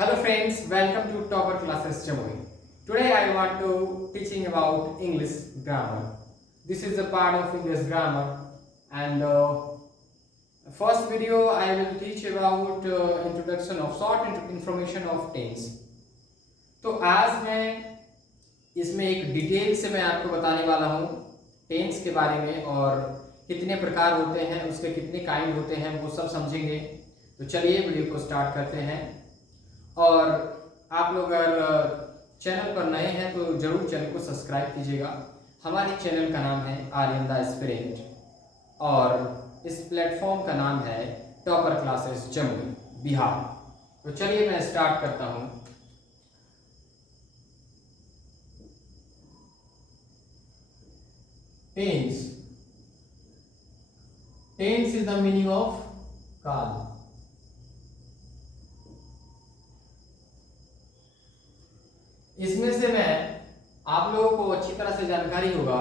Hello friends, welcome to Topper Classes Jamui. Today I want to teaching about English grammar. This is a part of English grammar and first video I will teach about introduction of short information of tense. तो आज मैं इसमें एक detail से मैं आपको बताने वाला हूँ टेंस के बारे में और कितने प्रकार होते हैं, उसके कितने काइंड होते हैं, वो सब समझेंगे। तो चलिए वीडियो को स्टार्ट करते हैं। और आप लोग अगर चैनल पर नए हैं तो ज़रूर चैनल को सब्सक्राइब कीजिएगा। हमारे चैनल का नाम है आर्यन द एस्पिरेंट और इस प्लेटफॉर्म का नाम है टॉपर क्लासेस जमुई बिहार। तो चलिए मैं स्टार्ट करता हूँ। Tense, tense is the meaning of काल। इसमें से मैं आप लोगों को अच्छी तरह से जानकारी होगा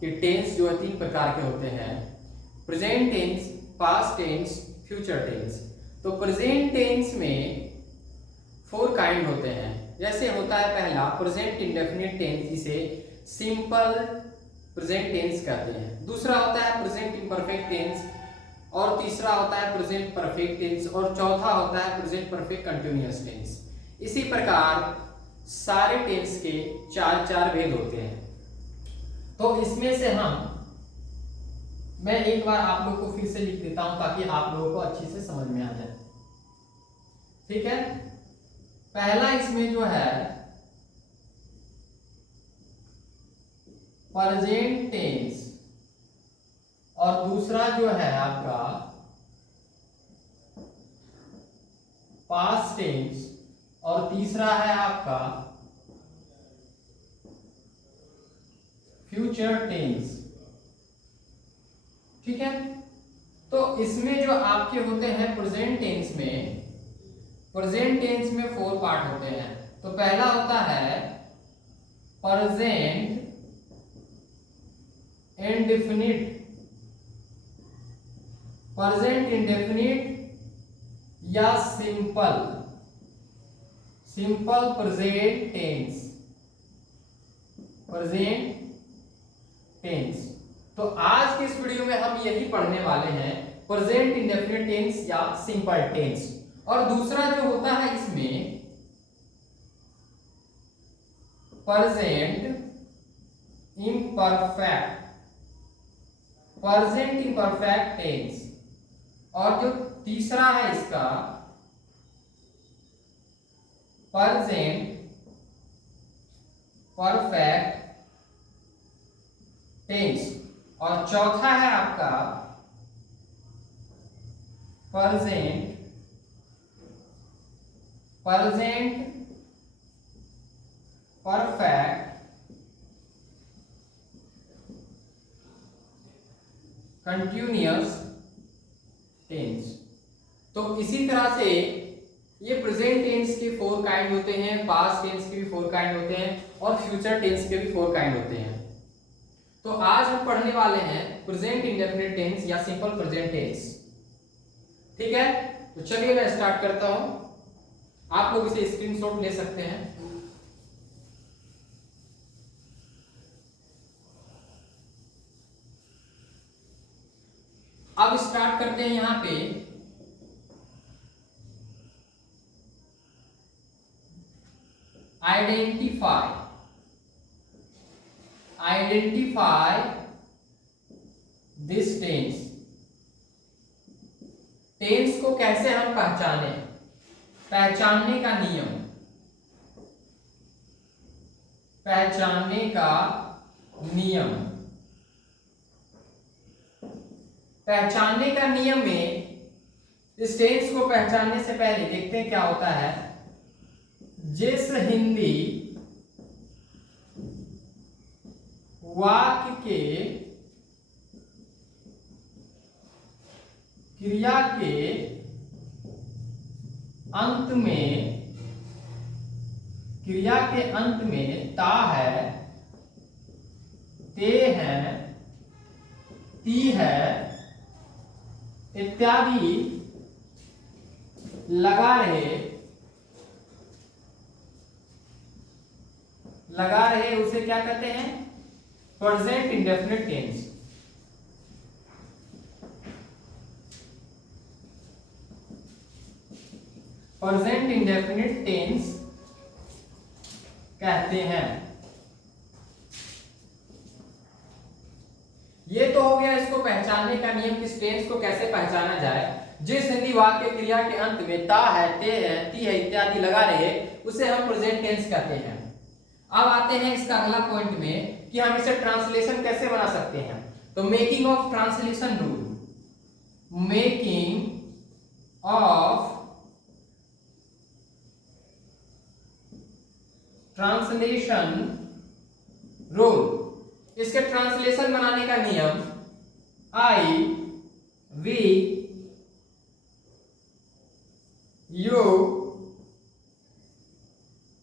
कि टेंस जो है तीन प्रकार के होते हैं, present tense, past tense, future tense. तो प्रेजेंट टेंस में 4 काइंड होते हैं। जैसे होता है पहला प्रेजेंट इंडेफिनिट टेंस, जिसे सिंपल प्रेजेंट टेंस कहते हैं। दूसरा होता है प्रेजेंट इम्परफेक्ट टेंस और तीसरा होता है प्रेजेंट परफेक्ट टेंस और चौथा होता है प्रेजेंट परफेक्ट कंटिन्यूअस टेंस। इसी प्रकार सारे टेंस के 4 भेद होते हैं। तो इसमें से मैं एक बार आप लोगों को फिर से लिख देता हूं ताकि आप लोगों को अच्छी से समझ में आ जाए। ठीक है, पहला इसमें जो है प्रेजेंट टेंस और दूसरा जो है आपका पास्ट टेंस और तीसरा है आपका फ्यूचर टेंस। ठीक है, तो इसमें जो आपके होते हैं प्रेजेंट टेंस में 4 पार्ट होते हैं। तो पहला होता है प्रेजेंट इंडेफिनिट, प्रेजेंट इंडेफिनिट या simple present tense, present tense. तो आज के इस वीडियो में हम यही पढ़ने वाले हैं, प्रेजेंट इंडेफिनिट टेंस या सिंपल टेंस। और दूसरा जो होता है इसमें प्रेजेंट इम्परफेक्ट टेंस और जो तीसरा है इसका प्रेजेंट परफेक्ट टेंस और चौथा है आपका प्रेजेंट परफेक्ट कंटिन्यूअस टेंस। तो इसी तरह से ये प्रेजेंट टेंस के 4 काइंड होते हैं, पास्ट टेंस के भी 4 काइंड होते हैं और फ्यूचर टेंस के भी 4 काइंड होते हैं। तो आज हम पढ़ने वाले हैं प्रेजेंट इंडेफिनिट टेंस या सिंपल प्रेजेंट टेंस। ठीक है, तो चलिए मैं स्टार्ट करता हूं। आप लोग इसे स्क्रीनशॉट ले सकते हैं। अब स्टार्ट करते हैं। यहां पे आइडेंटिफाई दिस टेंस। टेंस को कैसे हम पहचाने, पहचानने का नियम, पहचानने का नियम। पहचानने का नियम में इस टेंस को पहचानने से पहले देखते हैं क्या होता है। जिस हिंदी वाक्य के क्रिया के अंत में ता है, ते है, ती है इत्यादि लगा रहे लगा रहे उसे क्या कहते हैं? Present indefinite tense. Present indefinite tense कहते हैं। ये तो हो गया इसको पहचानने का नियम, किस टेंस को कैसे पहचाना जाए। जिस हिंदी वाक्य क्रिया के अंत में ता है, ते है, ती है इत्यादि लगा रहे उसे हम प्रेजेंट टेंस कहते हैं। अब आते हैं इसका अगला पॉइंट में कि हम इसे ट्रांसलेशन कैसे बना सकते हैं। तो making of translation rule. Making of translation rule. इसके ट्रांसलेशन बनाने का नियम आई वी यू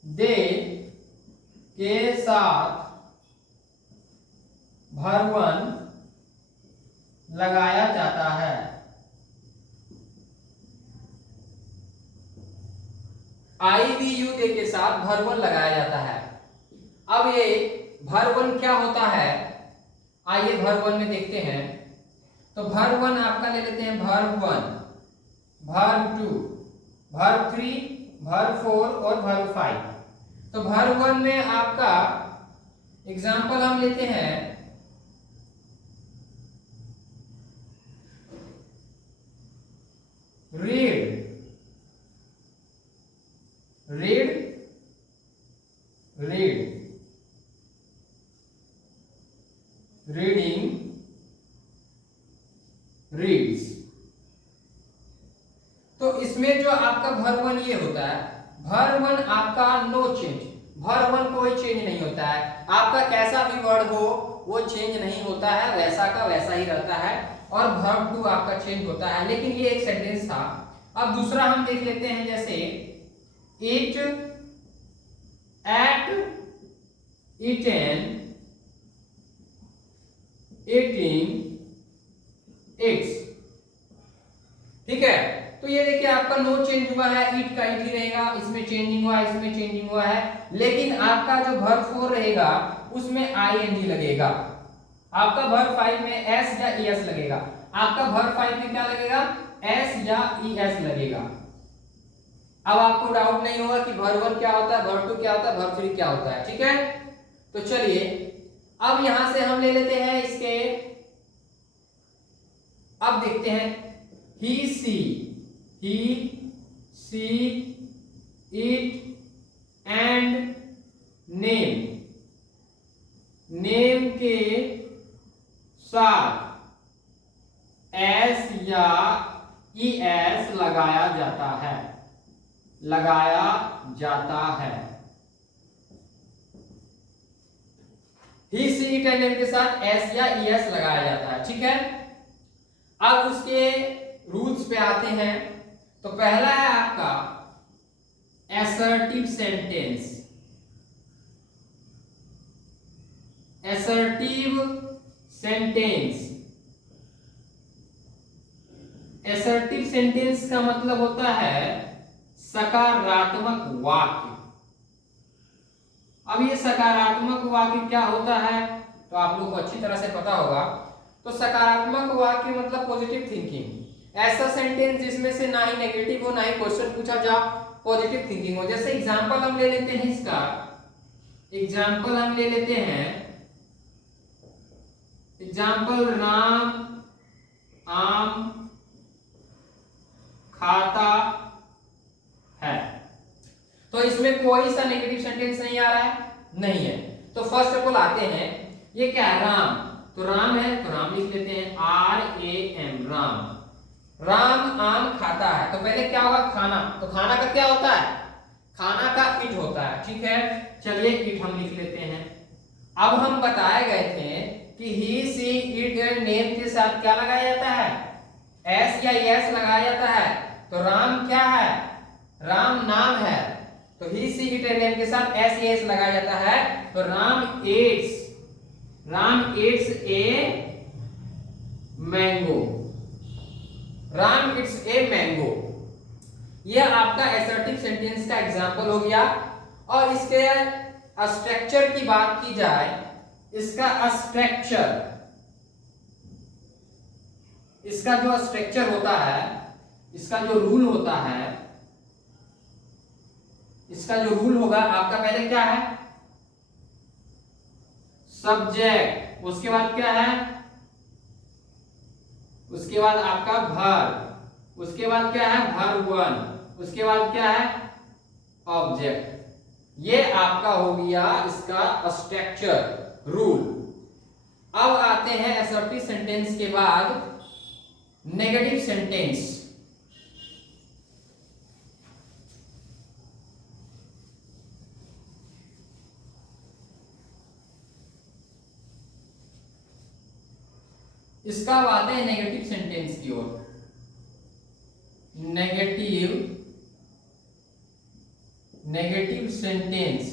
दे के साथ भरवन लगाया जाता है। आई वी यू दे के साथ भरवन लगाया जाता है। अब ये भरवन क्या होता है, आइए भरवन में देखते हैं। तो भरवन आपका ले लेते हैं verb 1, verb 2, verb 3, verb 4 और verb 5। तो verb 1 में आपका एग्जाम्पल हम लेते हैं read, read, read, reading, reads. तो इसमें जो आपका verb 1 ये होता है, verb 1 आपका नो चेंज, verb 1 कोई चेंज नहीं होता है। आपका कैसा भी वर्ड हो वो चेंज नहीं होता है, वैसा का वैसा ही रहता है। और verb 2 आपका चेंज होता है। लेकिन ये एक सेंटेंस था। अब दूसरा हम देख लेते हैं, जैसे eat, ate, eaten, eating, eats। ठीक है, तो ये देखिए आपका नो चेंज हुआ है, ईट का ईट ही रहेगा, इसमें चेंजिंग हुआ है, इसमें चेंजिंग हुआ है। लेकिन आपका जो verb 4 रहेगा उसमें ing लगेगा। आपका verb 5 में s या es लगेगा। आपका verb 5 में क्या लगेगा? s या es लगेगा। अब आपको डाउट नहीं होगा कि verb 1 क्या होता है, verb 2 क्या होता है, verb 3 क्या होता है। ठीक है, तो चलिए अब यहां से हम ले लेते हैं इसके, अब देखते हैं ही see, it and name. Name के साथ एस या es लगाया जाता है, लगाया जाता है। ही सी इट एंड नेम के साथ एस या es लगाया जाता है। ठीक है, अब उसके रूल्स पे आते हैं। तो पहला है आपका assertive sentence. Assertive sentence, assertive sentence का मतलब होता है सकारात्मक वाक्य। अब ये सकारात्मक वाक्य क्या होता है तो आप लोग को अच्छी तरह से पता होगा। तो सकारात्मक वाक्य मतलब पॉजिटिव थिंकिंग, ऐसा सेंटेंस जिसमें से ना ही नेगेटिव हो ना ही क्वेश्चन पूछा जा, पॉजिटिव थिंकिंग हो। जैसे एग्जांपल हम ले लेते हैं इसका, एग्जांपल हम ले लेते हैं, एग्जांपल राम आम खाता है। तो इसमें कोई सा नेगेटिव सेंटेंस नहीं आ रहा है, नहीं है। तो फर्स्ट ऑफ ऑल आते हैं, ये क्या है? राम। तो राम है तो राम लिख लेते हैं, RAM, राम। राम आम खाता है, तो पहले क्या होगा? खाना। तो खाना का क्या होता है? खाना का ईट होता है। ठीक है, चलिए ईट हम लिख लेते हैं। अब हम बताए गए थे कि ही सी इट एंड नेम के साथ क्या लगाया जाता है? एस या एस लगाया जाता है। तो राम क्या है? राम नाम है, तो ही सी इट एंड नेम के साथ एस या एस लगाया जाता है। तो Ram एट्स, Ram eats a mango, Ram eats a mango। यह आपका assertive सेंटेंस का एग्जांपल हो गया। और इसके स्ट्रक्चर की बात की जाए, इसका स्ट्रक्चर, इसका जो स्ट्रक्चर होता है, इसका जो रूल होता है, इसका जो रूल होगा आपका पहले क्या है, सब्जेक्ट, उसके बाद क्या है, उसके बाद आपका वर्ब, उसके बाद क्या है वर्ब वन, उसके बाद क्या है ऑब्जेक्ट। ये आपका हो गया इसका स्ट्रक्चर रूल। अब आते हैं असर्टिव सेंटेंस के बाद नेगेटिव सेंटेंस। इसका अब आते हैं नेगेटिव सेंटेंस की ओर। नेगेटिव सेंटेंस,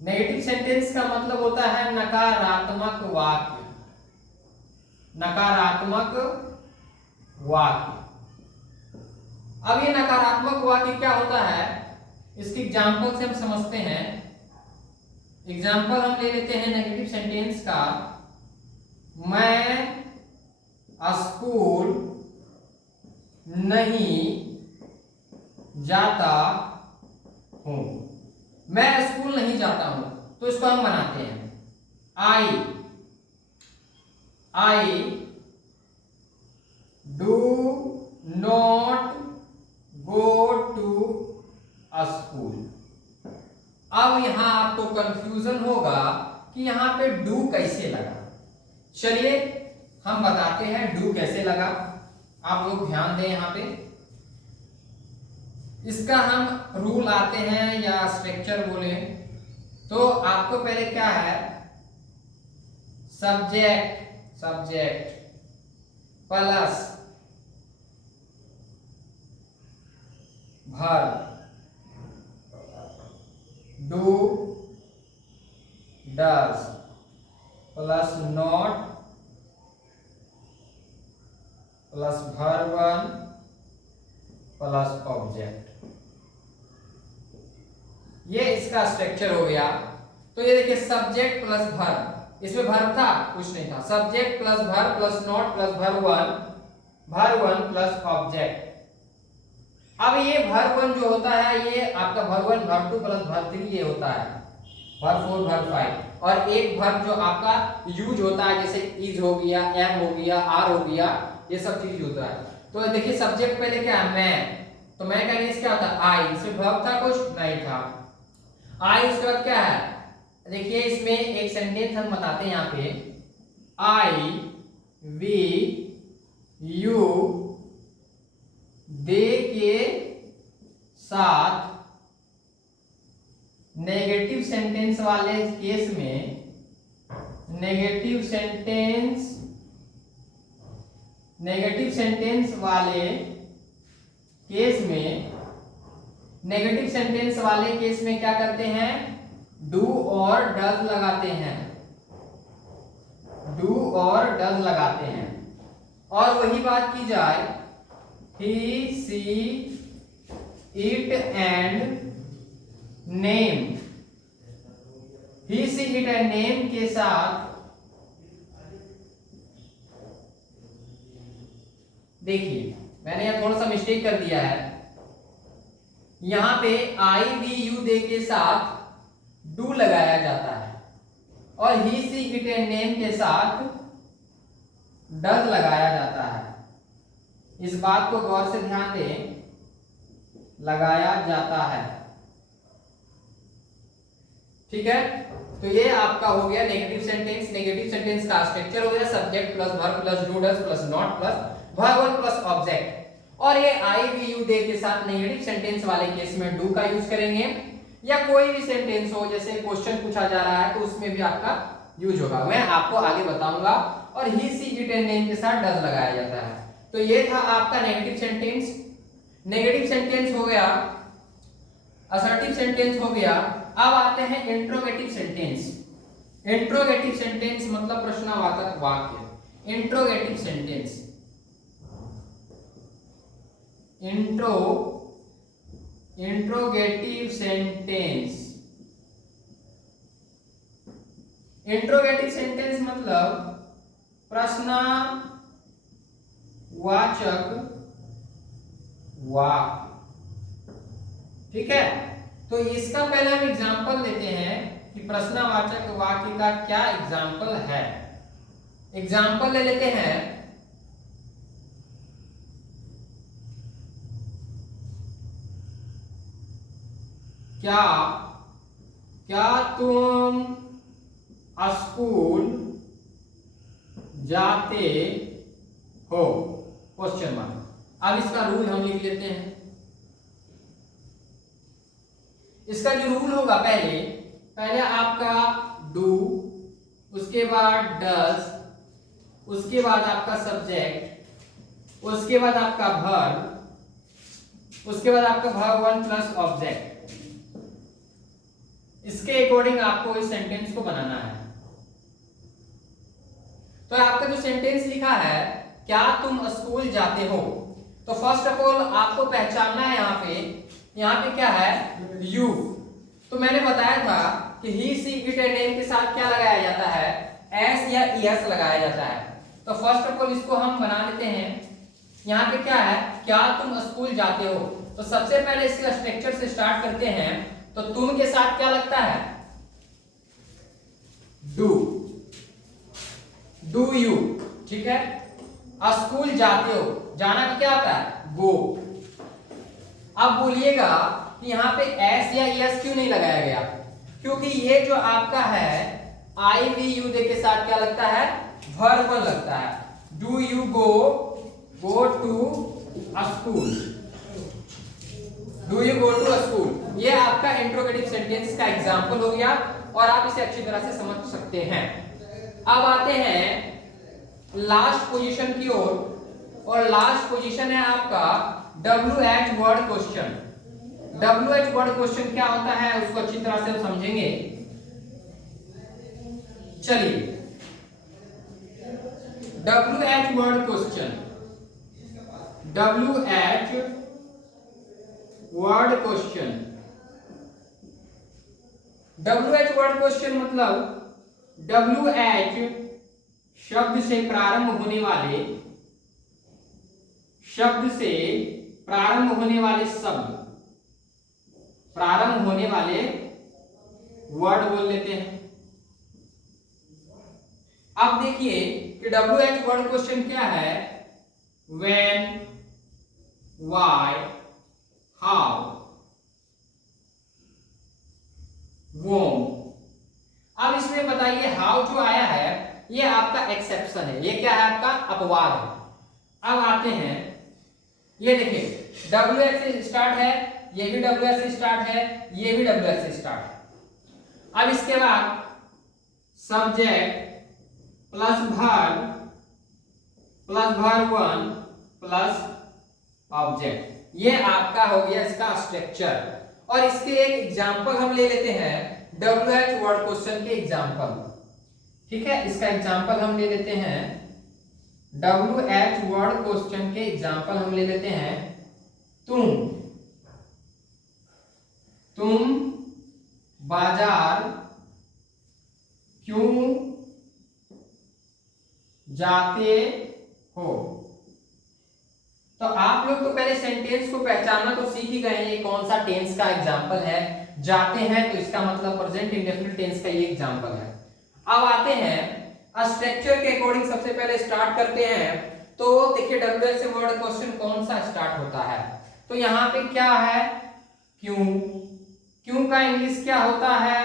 नेगेटिव सेंटेंस का मतलब होता है नकारात्मक वाक्य, नकारात्मक वाक्य। अब ये नकारात्मक वाक्य क्या होता है, इसकी एग्जांपल से हम समझते हैं। एग्जांपल हम ले लेते हैं नेगेटिव सेंटेंस का। मैं स्कूल नहीं जाता हूं, मैं स्कूल नहीं जाता हूं, तो इसको हम बनाते हैं I do not go to school. अब यहां आपको कंफ्यूजन होगा कि यहां पे डू कैसे लगा। चलिए हम बताते हैं डू कैसे लगा, आप लोग ध्यान दें यहां पे। इसका हम रूल आते हैं या स्ट्रक्चर बोले तो आपको पहले क्या है, subject plus verb, do does plus not plus verb one plus object. ये इसका स्ट्रक्चर हो गया। तो ये देखिए सब्जेक्ट प्लस वर्ब, इसमें वर्ब था कुछ नहीं था, subject plus verb plus not plus verb one plus object. अब ये वर्ब वन जो होता है ये आपका verb one verb two plus verb three ये होता है, वर्ब फोर वर्ब फाइव। और एक वर्ब जो आपका यूज होता है जैसे इज हो गया, एम हो गया, आर हो गया, ये सब चीज होता है। तो देखिए सब्जेक्ट पहले क्या है मैं, तो मैं का इंग्लिश क्या होता है आई, इसमें वर्ब था कुछ नहीं था आई। उसके बाद क्या है, देखिए इसमें एक सेंटेंस हम बताते हैं यहाँ पे, आई वी यू दे के साथ नेगेटिव सेंटेंस वाले केस में, नेगेटिव सेंटेंस वाले केस में, नेगेटिव सेंटेंस वाले केस में क्या करते हैं, डू और डज लगाते हैं, डू और डज लगाते हैं। और वही बात की जाए he see it and name, he see it and name के साथ देखिए मैंने यहां थोड़ा सा मिस्टेक कर दिया है, यहां पे आई वी यू दे के साथ डू लगाया जाता है और ही सी इट एंड नेम के साथ डज लगाया जाता है। इस बात को गौर से ध्यान दें, लगाया जाता है, ठीक है। तो ये आपका हो गया नेगेटिव सेंटेंस। नेगेटिव सेंटेंस का स्ट्रक्चर हो गया subject plus verb plus do does plus not plus verb one plus object. और ये आई वी यू दे के साथ नेगेटिव सेंटेंस वाले केस में डू का यूज करेंगे, या कोई भी सेंटेंस हो जैसे क्वेश्चन पूछा जा रहा है तो उसमें भी आपका यूज होगा, मैं आपको आगे बताऊंगा। और ही सी इट एंड नेम के साथ डज लगाया जाता है। तो ये था आपका नेगेटिव सेंटेंस। नेगेटिव सेंटेंस हो गया, असर्टिव सेंटेंस हो गया। अब आते हैं इंट्रोगेटिव सेंटेंस। इंट्रोगेटिव सेंटेंस मतलब प्रश्नवाचक वाक्य। Interrogative sentence, interrogative sentence interrogative sentence मतलब प्रश्नवाचक वाक्य। ठीक है, तो इसका पहले हम एग्जांपल लेते हैं कि प्रश्नवाचक वाक्य का क्या एग्जांपल है। एग्जांपल ले लेते हैं। क्या क्या तुम स्कूल जाते हो? Question mark. अब इसका रूल हम लिख लेते हैं। इसका जो रूल होगा, पहले पहले आपका डू, उसके बाद डज, उसके बाद आपका सब्जेक्ट, उसके बाद आपका वर्ब, उसके बाद आपका वर्ब वन प्लस ऑब्जेक्ट। इसके अकॉर्डिंग आपको इस सेंटेंस को बनाना है। तो आपका जो सेंटेंस लिखा है, क्या तुम स्कूल जाते हो, तो फर्स्ट ऑफ ऑल आपको पहचानना है यहाँ पे क्या है, यू। तो मैंने बताया था कि ही सी इट एंड एम के साथ क्या लगाया जाता है, एस या ईएस लगाया जाता है। तो फर्स्ट ऑफ ऑल इसको हम बना लेते हैं। यहाँ पे क्या है, क्या तुम स्कूल जाते हो, तो सबसे पहले इसके स्ट्रक्चर से स्टार्ट करते हैं। तो तुम के साथ क्या लगता है, डू, डू यू। ठीक है, स्कूल जाते हो, जाना भी क्या होता है, गो। अब बोलिएगा कि यहाँ पे एस या एस क्यों नहीं लगाया गया, क्योंकि ये जो आपका है आई वी यू दे के साथ क्या लगता है, वर्ब लगता है। Do you go, go to school, do you go to school. ये आपका इंट्रोगेटिव सेंटेंस का एग्जांपल हो गया और आप इसे अच्छी तरह से समझ सकते हैं। अब आते हैं लास्ट पोजीशन की ओर, और लास्ट पोजीशन है आपका WH word question. WH word question क्या होता है उसको अच्छी तरह से हम समझेंगे। चलिए, WH word question, WH word question, WH word question मतलब WH शब्द से प्रारंभ होने वाले, शब्द से प्रारंभ होने वाले शब्द, प्रारंभ होने वाले वर्ड बोल लेते हैं। अब देखिए कि WH वर्ड क्वेश्चन क्या है, when, why, how, whom। अब इसमें बताइए हाउ जो आया है ये आपका एक्सेप्शन है, ये क्या है, आपका अपवाद है। अब आते हैं, ये देखिए WH से स्टार्ट है, ये भी WH से स्टार्ट है, ये भी WH से स्टार्ट है। अब इसके बाद subject plus verb one plus object, ये आपका हो गया इसका स्ट्रक्चर। और इसके एक एग्जांपल हम ले लेते हैं WH वर्ड क्वेश्चन के एग्जांपल। ठीक है, इसका एग्जांपल हम ले लेते हैं, WH वर्ड क्वेश्चन के एग्जांपल हम ले लेते हैं। तुम बाजार क्यों जाते हो। तो आप लोग तो पहले सेंटेंस को पहचानना तो सीख ही गए, ये कौन सा टेंस का एग्जांपल है, जाते हैं तो इसका मतलब प्रेजेंट इंडेफिनिट टेंस का ये एग्जांपल है। अब आते हैं स्ट्रक्चर के अकॉर्डिंग, सबसे पहले स्टार्ट करते हैं। तो देखिए WH से वर्ड क्वेश्चन कौन सा स्टार्ट होता है, तो यहाँ पे क्या है, क्यों। क्यों का इंग्लिश क्या होता है,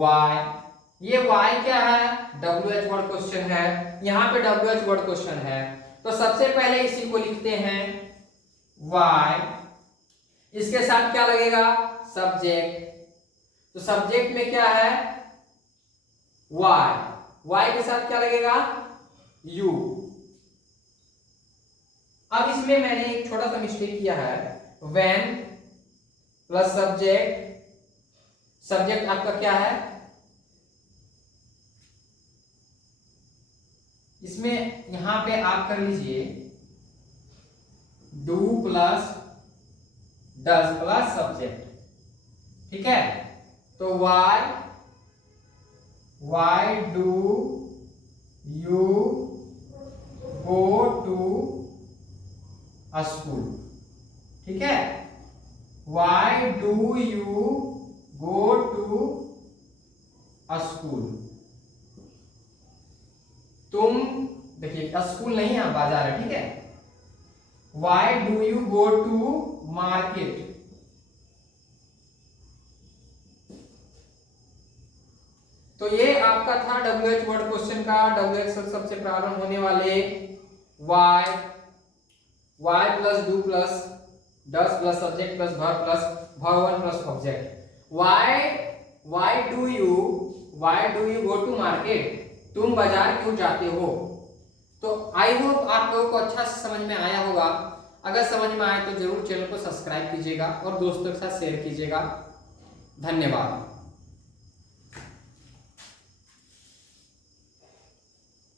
why। ये why क्या है, WH वर्ड क्वेश्चन है, यहाँ पे WH वर्ड क्वेश्चन है। तो सबसे पहले इसी को लिखते हैं why, इसके साथ क्या लगेगा, सब्जेक्ट। तो सब्जेक्ट में क्या है, why, y के साथ क्या लगेगा, u। अब इसमें मैंने एक छोटा सा मिस्टेक किया है, when प्लस सब्जेक्ट, सब्जेक्ट आपका क्या है, इसमें यहां पे आप कर लीजिए do plus does plus subject. ठीक है, तो y Why do you go to a school? ठीक है, Why do you go to a school? तुम, देखिए स्कूल नहीं है, बाजार है, ठीक है। Why do you go to market? तो ये आपका था WH वर्ड क्वेश्चन का। WH सबसे प्रारंभ होने वाले y plus do plus does plus subject plus verb plus verb plus object. why do you go to market? तुम बाजार क्यों जाते हो? तो आई होप आप लोगों को अच्छा से समझ में आया होगा। अगर समझ में आए तो जरूर चैनल को सब्सक्राइब कीजिएगा और दोस्तों के साथ शेयर कीजिएगा। धन्यवाद।